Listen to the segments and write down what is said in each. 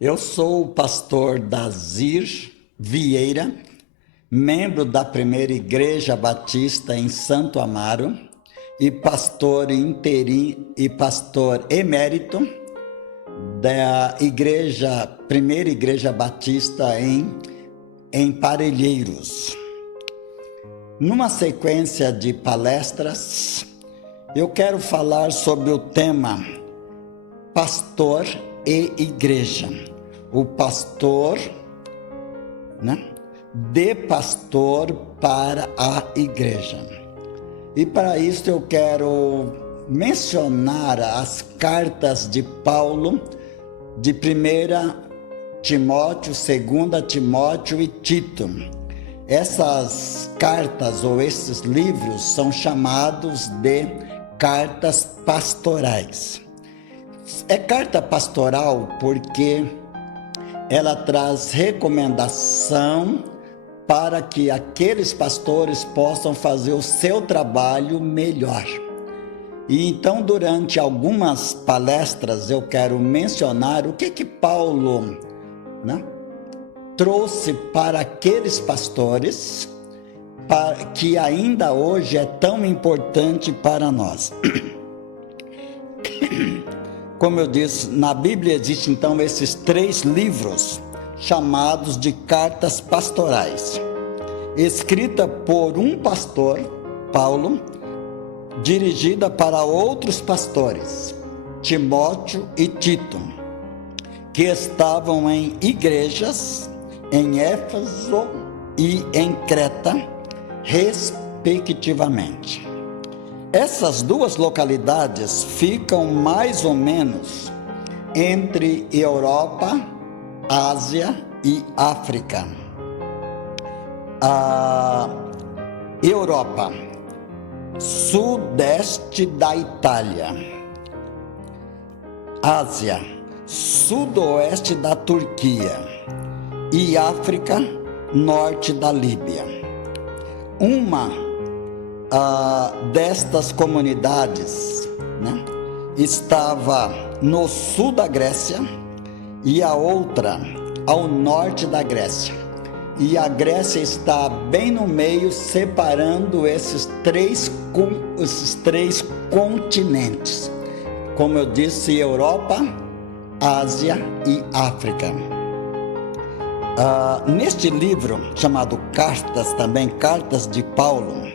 Eu sou o pastor Dazir Vieira, membro da Primeira Igreja Batista em Santo Amaro e pastor interino e pastor emérito da Primeira Igreja Batista em Parelheiros. Numa sequência de palestras, eu quero falar sobre o tema pastor e igreja. O pastor, de pastor para a igreja. E para isso eu quero mencionar as cartas de Paulo, de 1 Timóteo, 2 Timóteo e Tito. Essas cartas ou esses livros são chamados de cartas pastorais. É carta pastoral porque ela traz recomendação para que aqueles pastores possam fazer o seu trabalho melhor. E então, durante algumas palestras, eu quero mencionar o que Paulo trouxe para aqueles pastores, que ainda hoje é tão importante para nós. Como eu disse, na Bíblia existem então esses 3 livros chamados de cartas pastorais, escrita por um pastor, Paulo, dirigida para outros pastores, Timóteo e Tito, que estavam em igrejas em Éfeso e em Creta, respectivamente. Essas duas localidades ficam mais ou menos entre Europa, Ásia e África. A Europa, sudeste da Itália. Ásia, sudoeste da Turquia. E África, norte da Líbia. Uma destas comunidades estava no sul da Grécia e a outra ao norte da Grécia. E a Grécia está bem no meio, separando esses três continentes. Como eu disse, Europa, Ásia e África. Neste livro, chamado Cartas, também Cartas de Paulo,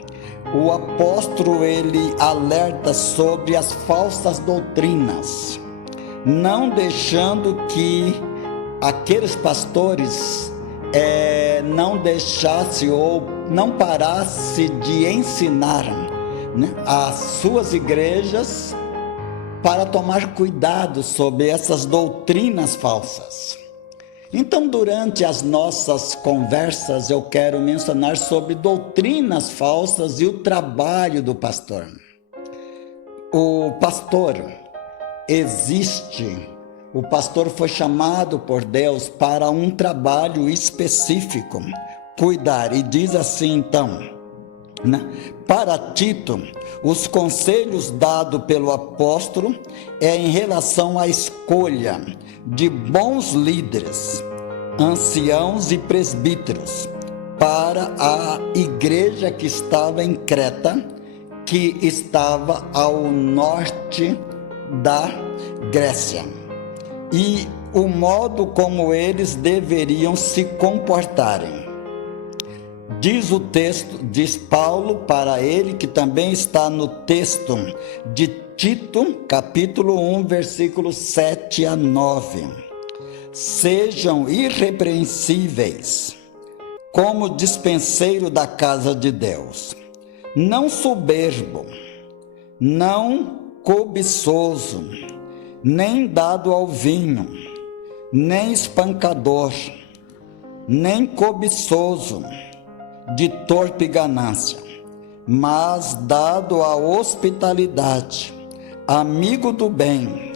o apóstolo ele alerta sobre as falsas doutrinas, não deixando que aqueles pastores não deixassem ou não parassem de ensinar as suas igrejas para tomar cuidado sobre essas doutrinas falsas. Então, durante as nossas conversas, eu quero mencionar sobre doutrinas falsas e o trabalho do pastor. O pastor o pastor foi chamado por Deus para um trabalho específico, cuidar, e diz assim então, para Tito, os conselhos dados pelo apóstolo em relação à escolha de bons líderes, anciãos e presbíteros para a igreja que estava em Creta, que estava ao norte da Grécia, e o modo como eles deveriam se comportarem. Diz o texto, diz Paulo para ele, que também está no texto de Tito, capítulo 1, versículos 7 a 9. Sejam irrepreensíveis, como dispenseiro da casa de Deus, não soberbo, não cobiçoso, nem dado ao vinho, nem espancador, nem cobiçoso, de torpe ganância, mas dado à hospitalidade, amigo do bem,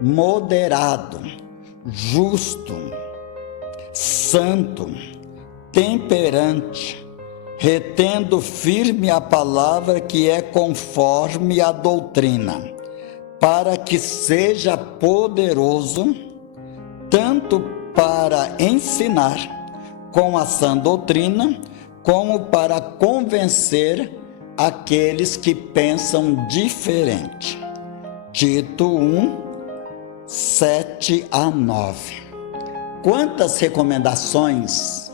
moderado, justo, santo, temperante, retendo firme a palavra que é conforme a doutrina, para que seja poderoso tanto para ensinar com a sã doutrina, como para convencer aqueles que pensam diferente. Tito 1, 7 a 9. Quantas recomendações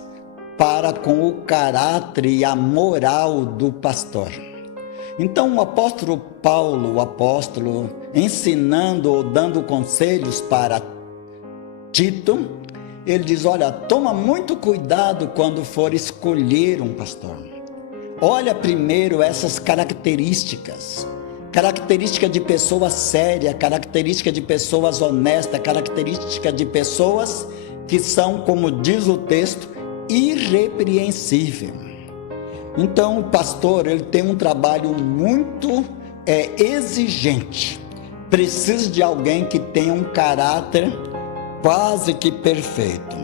para com o caráter e a moral do pastor. Então o apóstolo Paulo, ensinando ou dando conselhos para Tito, ele diz: olha, toma muito cuidado quando for escolher um pastor. Olha primeiro essas características de pessoas sérias, característica de pessoas honestas, característica de pessoas que são, como diz o texto, irrepreensível. Então o pastor, ele tem um trabalho muito exigente, precisa de alguém que tenha um caráter quase que perfeito.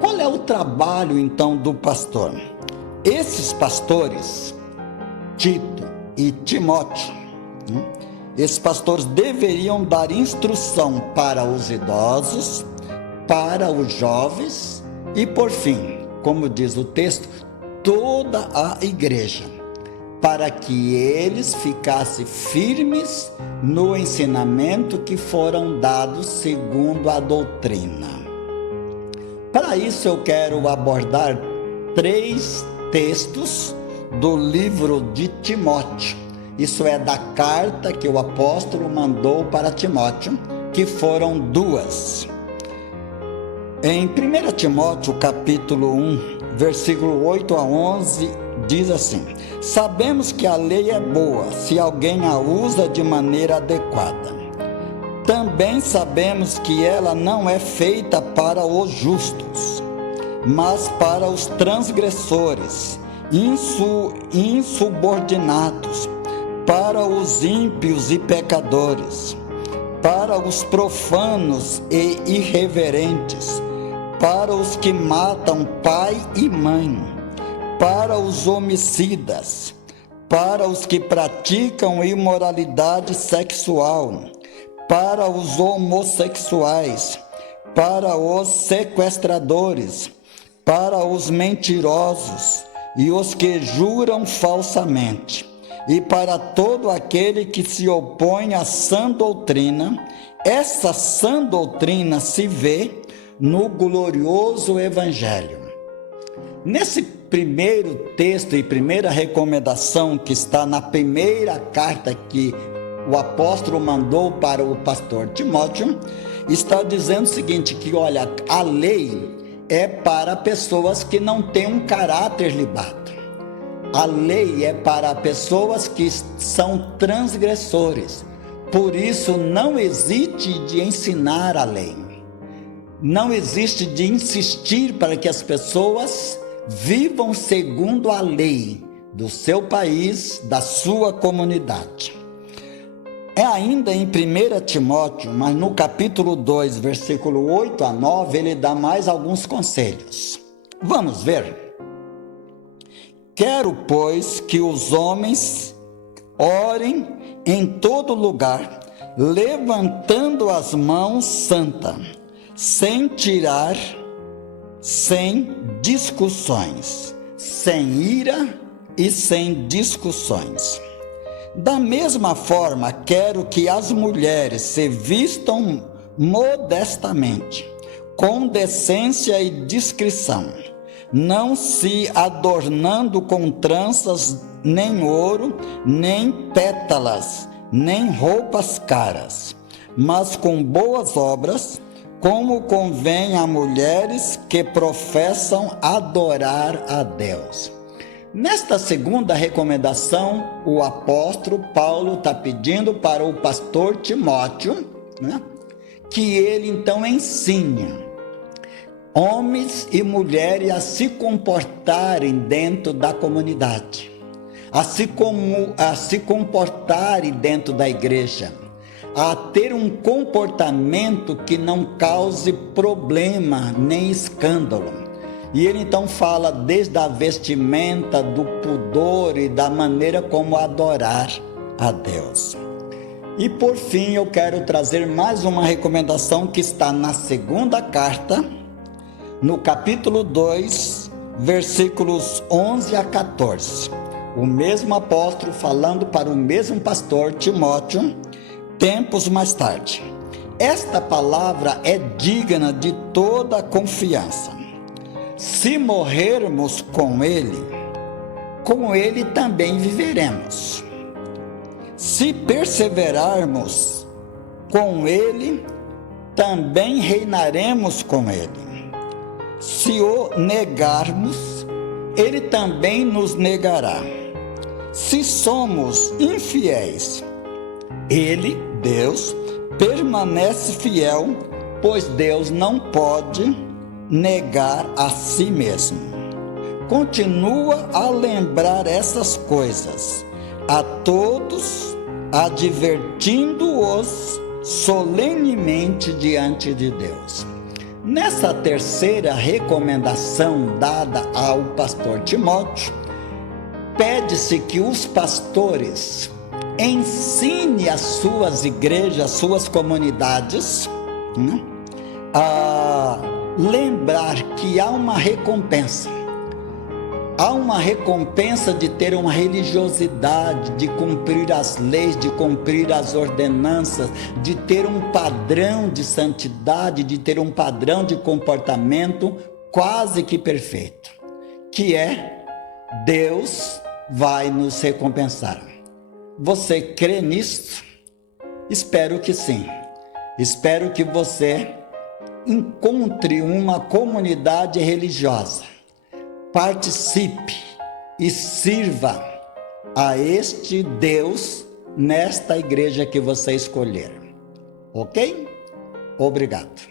Qual é o trabalho então do pastor? Esses pastores, Tito e Timóteo, esses pastores deveriam dar instrução para os idosos, para os jovens e, por fim, como diz o texto, toda a igreja, para que eles ficassem firmes no ensinamento que foram dados segundo a doutrina. Para isso eu quero abordar 3 textos do livro de Timóteo. Isso é da carta que o apóstolo mandou para Timóteo, que foram 2. Em 1 Timóteo capítulo 1, versículo 8 a 11, diz assim: sabemos que a lei é boa se alguém a usa de maneira adequada. Também sabemos que ela não é feita para os justos, mas para os transgressores, insubordinados, para os ímpios e pecadores, para os profanos e irreverentes, para os que matam pai e mãe, para os homicidas, para os que praticam imoralidade sexual, para os homossexuais, para os sequestradores, para os mentirosos e os que juram falsamente, e para todo aquele que se opõe à sã doutrina. Essa sã doutrina se vê no glorioso Evangelho. Nesse primeiro texto e primeira recomendação que está na primeira carta que o apóstolo mandou para o pastor Timóteo, está dizendo o seguinte, que olha, a lei é para pessoas que não têm um caráter libado. A lei é para pessoas que são transgressores. Por isso não existe de ensinar a lei. Não existe de insistir para que as pessoas vivam segundo a lei do seu país, da sua comunidade. É ainda em 1 Timóteo, mas no capítulo 2, versículo 8 a 9, ele dá mais alguns conselhos. Vamos ver. Quero, pois, que os homens orem em todo lugar, levantando as mãos santas, sem tirar, sem discussões, sem ira e sem discussões. Da mesma forma, quero que as mulheres se vistam modestamente, com decência e discrição, não se adornando com tranças, nem ouro, nem pétalas, nem roupas caras, mas com boas obras, como convém a mulheres que professam adorar a Deus. Nesta segunda recomendação, o apóstolo Paulo está pedindo para o pastor Timóteo, que ele então ensine homens e mulheres a se comportarem dentro da comunidade, a se comportarem dentro da igreja, a ter um comportamento que não cause problema nem escândalo. E ele então fala desde a vestimenta, do pudor e da maneira como adorar a Deus. E por fim, eu quero trazer mais uma recomendação que está na segunda carta, no capítulo 2, versículos 11 a 14. O mesmo apóstolo falando para o mesmo pastor Timóteo, tempos mais tarde. Esta palavra é digna de toda a confiança. Se morrermos com ele também viveremos. Se perseverarmos com ele, também reinaremos com ele. Se o negarmos, ele também nos negará. Se somos infiéis, ele, Deus, permanece fiel, pois Deus não pode negar a si mesmo. Continua a lembrar essas coisas a todos, advertindo-os solenemente diante de Deus. Nessa terceira recomendação dada ao pastor Timóteo, pede-se que os pastores ensinem as suas igrejas, suas comunidades, a lembrar que há uma recompensa. Há uma recompensa de ter uma religiosidade, de cumprir as leis, de cumprir as ordenanças, de ter um padrão de santidade, de ter um padrão de comportamento quase que perfeito, que é Deus vai nos recompensar. Você crê nisso? Espero que sim. Espero que você encontre uma comunidade religiosa. Participe e sirva a este Deus nesta igreja que você escolher. Ok? Obrigado.